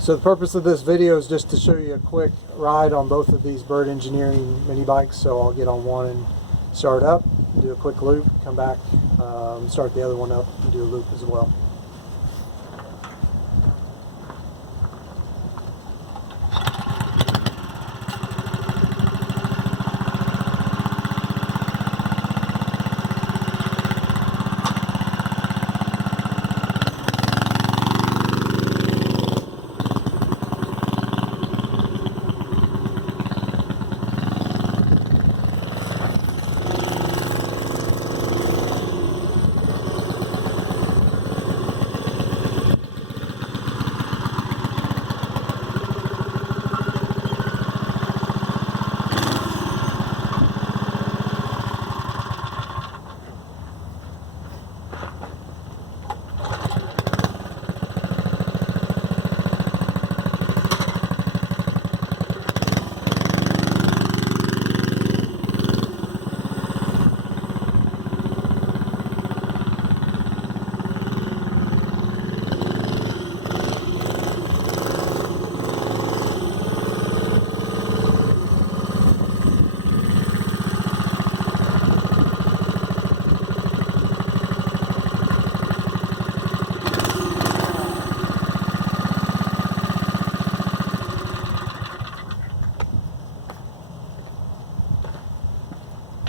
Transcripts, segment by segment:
So the purpose of this video is just to show you a quick ride on both of these Bird Engineering mini bikes. So I'll get on one and start up, do a quick loop, come back, start the other one up and do a loop as well.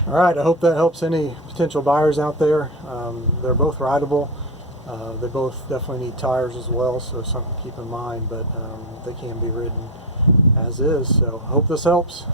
Alright, I hope that helps any potential buyers out there. They're both rideable. They both definitely need tires as well, so something to keep in mind, but they can be ridden as is. So I hope this helps.